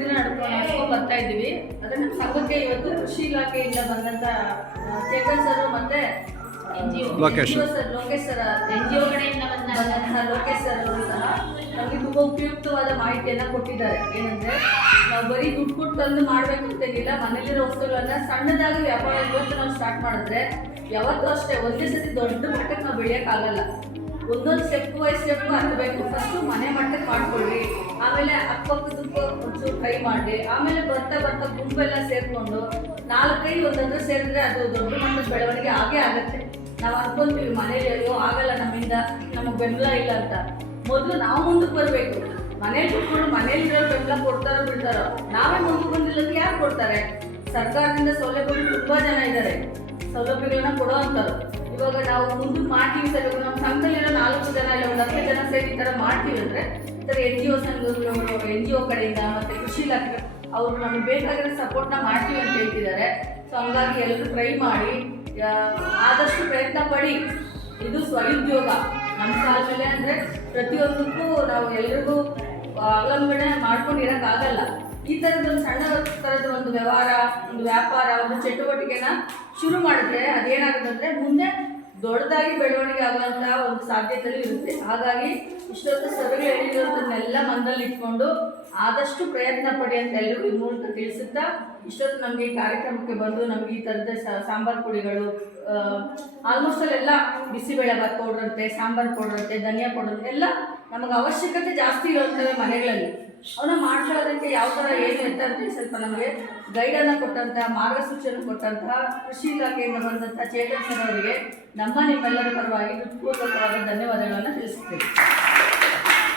ದಿನ ನಡ್ಕೊಂಡು ಬರ್ತಾ ಇದ್ದೀವಿ. ಅದೇ ನಮ್ಮ ಸಂಘಕ್ಕೆ ಇವತ್ತು ಕೃಷಿ ಇಲಾಖೆಯಿಂದ ಬಂದಂಥ ಚೇತನ್ ಸರ್ ಮತ್ತೆ ಲೋಕೇಶ್ ಸರ್ NGO ಕಡೆಯಿಂದ ಬಂದಂತಹ ಲೋಕೇಶ್ ಸರ್ ಅವರು ಸಹ ನಮಗೆ ತುಂಬ ಉಪಯುಕ್ತವಾದ ಮಾಹಿತಿಯನ್ನು ಕೊಟ್ಟಿದ್ದಾರೆ. ಏನಂದರೆ ನಾವು ಬರೀ ದುಡ್ಡು ಕೊಟ್ಟು ತಂದು ಮಾಡಬೇಕು ಅಂತಿಲ್ಲ, ಮನೇಲಿರೋ ವಸ್ತುಗಳನ್ನ ಸಣ್ಣದಾಗಿ ವ್ಯಾಪಾರ ಇವತ್ತು ನಾವು ಸ್ಟಾರ್ಟ್ ಮಾಡಿದ್ರೆ ಯಾವತ್ತೂ ಅಷ್ಟೇ ಒಂದೇ ಸತಿ ದೊಡ್ಡ ಮಟ್ಟಕ್ಕೆ ನಾವು ಬೆಳೆಯೋಕ್ಕಾಗಲ್ಲ. ಒಂದೊಂದು ಸ್ಟೆಪ್ ಬೈ ಸ್ಟೆಪ್ ಹತ್ತಬೇಕು. ಫಸ್ಟು ಮನೆ ಮಟ್ಟಕ್ಕೆ ಮಾಡ್ಕೊಳ್ಳಿ, ಆಮೇಲೆ ಅಕ್ಕಪಕ್ಕದಕ್ಕೂ ಒಂಚೂರು ಟ್ರೈ ಮಾಡಿ, ಆಮೇಲೆ ಬರ್ತಾ ಬರ್ತಾ ಗುಂಪೆಲ್ಲ ಸೇರಿಕೊಂಡು 4-5 ಒಂದಂದ್ರೆ ಸೇರಿದ್ರೆ ಅದು ದೊಡ್ಡ ಮಟ್ಟದ ಬೆಳವಣಿಗೆ ಆಗೇ ಆಗುತ್ತೆ. ನಾವು ಅನ್ಕೊಂತೀವಿ ಮನೇಲಿ ಅಯ್ಯೋ ಆಗಲ್ಲ, ನಮ್ಮಿಂದ ನಮಗೆ ಬೆಂಬಲ ಇಲ್ಲ ಅಂತ. ಮೊದಲು ನಾವು ಮುಂದಕ್ಕೆ ಬರಬೇಕು. ಮನೇಲಿ ಕೂತ್ಕೊಂಡು ಮನೇಲಿರೋ ಬೆಂಬಲ ಕೊಡ್ತಾರೋ ಬಿಡ್ತಾರೋ, ನಾವೇ ಮುಂದಕ್ಕೆ ಬಂದಿಲ್ಲ ಯಾರು ಕೊಡ್ತಾರೆ? ಸರ್ಕಾರದಿಂದ ಸೌಲಭ್ಯಗಳು ತುಂಬ ಜನ ಇದ್ದಾರೆ, ಸೌಲಭ್ಯಗಳನ್ನ ಕೊಡೋ ಅಂತಾರೆ. ಇವಾಗ ನಾವು ಮುಂದಕ್ಕೆ ಮಾಡ್ತೀವಿ ಸರ್, ಇವಾಗ ನಮ್ಮ ಸಂಘದಲ್ಲಿರೋ 4 ಜನ ಇಲ್ಲ ಒಂದು 10 ಜನ ಸೇರಿ ಈ ಥರ ಮಾಡ್ತೀವಿ ಅಂದರೆ ಈ ಥರ NGO ಸಂಘಗಳು NGO ಕಡೆಯಿಂದ ಮತ್ತು ಕೃಷಿ ಇಲಾಖೆ ಅವರು ನಮಗೆ ಬೇಕಾಗಿರೋ ಸಪೋರ್ಟ್ನ ಮಾಡ್ತೀವಿ ಅಂತ ಹೇಳ್ತಿದ್ದಾರೆ. ಸೊ ಹಂಗಾಗಿ ಎಲ್ಲರೂ ಟ್ರೈ ಮಾಡಿ, ಆದಷ್ಟು ಪ್ರಯತ್ನ ಪಡಿ. ಇದು ಸ್ವಉದ್ಯೋಗ ನಮ್ಮ ಕಾಲ ಮೇಲೆ. ಅಂದರೆ ಪ್ರತಿಯೊಂದಕ್ಕೂ ನಾವು ಎಲ್ರಿಗೂ ಅವಲಂಬನೆ ಮಾಡ್ಕೊಂಡು ಇರೋಕ್ಕಾಗಲ್ಲ. ಈ ಥರದ್ದೊಂದು ಸಣ್ಣ ಥರದ ಒಂದು ವ್ಯವಹಾರ, ಒಂದು ವ್ಯಾಪಾರ, ಒಂದು ಚಟುವಟಿಕೆನ ಶುರು ಮಾಡಿದ್ರೆ ಅದೇನಾಗುತ್ತೆ ಅಂದರೆ ಮುಂದೆ ದೊಡ್ಡದಾಗಿ ಬೆಳವಣಿಗೆ ಆಗುವಂಥ ಒಂದು ಸಾಧ್ಯತೆಗಳು ಇರುತ್ತೆ. ಹಾಗಾಗಿ ಇಷ್ಟೊತ್ತು ಸಭೆಗಳು ಹೇಳಿರೋದನ್ನೆಲ್ಲ ಮನದಲ್ಲಿ ಇಟ್ಕೊಂಡು ಆದಷ್ಟು ಪ್ರಯತ್ನ ಪಡಿ ಅಂತ ಎಲ್ಲರೂ ಈ ಮೂಲಕ ತಿಳಿಸುತ್ತಾ, ಇಷ್ಟೊತ್ತು ನಮಗೆ ಈ ಕಾರ್ಯಕ್ರಮಕ್ಕೆ ಬಂದು ನಮಗೆ ಈ ಥರದ ಸಾಂಬಾರು ಪುಡಿಗಳು ಆಲ್ಮೋಸ್ಟ್ ಅಲ್ಲೆಲ್ಲ ಬಿಸಿಬೇಳೆಭಾತ್ ಪೌಡ್ರ್ ಅಂತೆ, ಸಾಂಬಾರು ಪೌಡ್ರ್ ಅಂತೆ, ಧನಿಯಾ ಪೌಡ್ರ್ ಎಲ್ಲ ನಮಗೆ ಅವಶ್ಯಕತೆ ಜಾಸ್ತಿ ಇರುತ್ತವೆ ಮನೆಗಳಲ್ಲಿ. ಅವನ್ನ ಮಾಡ್ಕೊಳ್ಳೋದಕ್ಕೆ ಯಾವ ಥರ ಏನು ಅಂತ ಸ್ವಲ್ಪ ನಮಗೆ ಗೈಡನ್ನು ಕೊಟ್ಟಂತಹ, ಮಾರ್ಗಸೂಚನೆ ಕೊಟ್ಟಂತಹ ಕೃಷಿ ಇಲಾಖೆಯಿಂದ ಬಂದಂಥ ಚೇತನ್ ಸರ್ ಅವರಿಗೆ ನಿಮ್ಮೆಲ್ಲರ ಪರವಾಗಿ ಹೃತ್ಪೂರ್ವಕವಾದ ಧನ್ಯವಾದಗಳನ್ನು ತಿಳಿಸುತ್ತೇವೆ.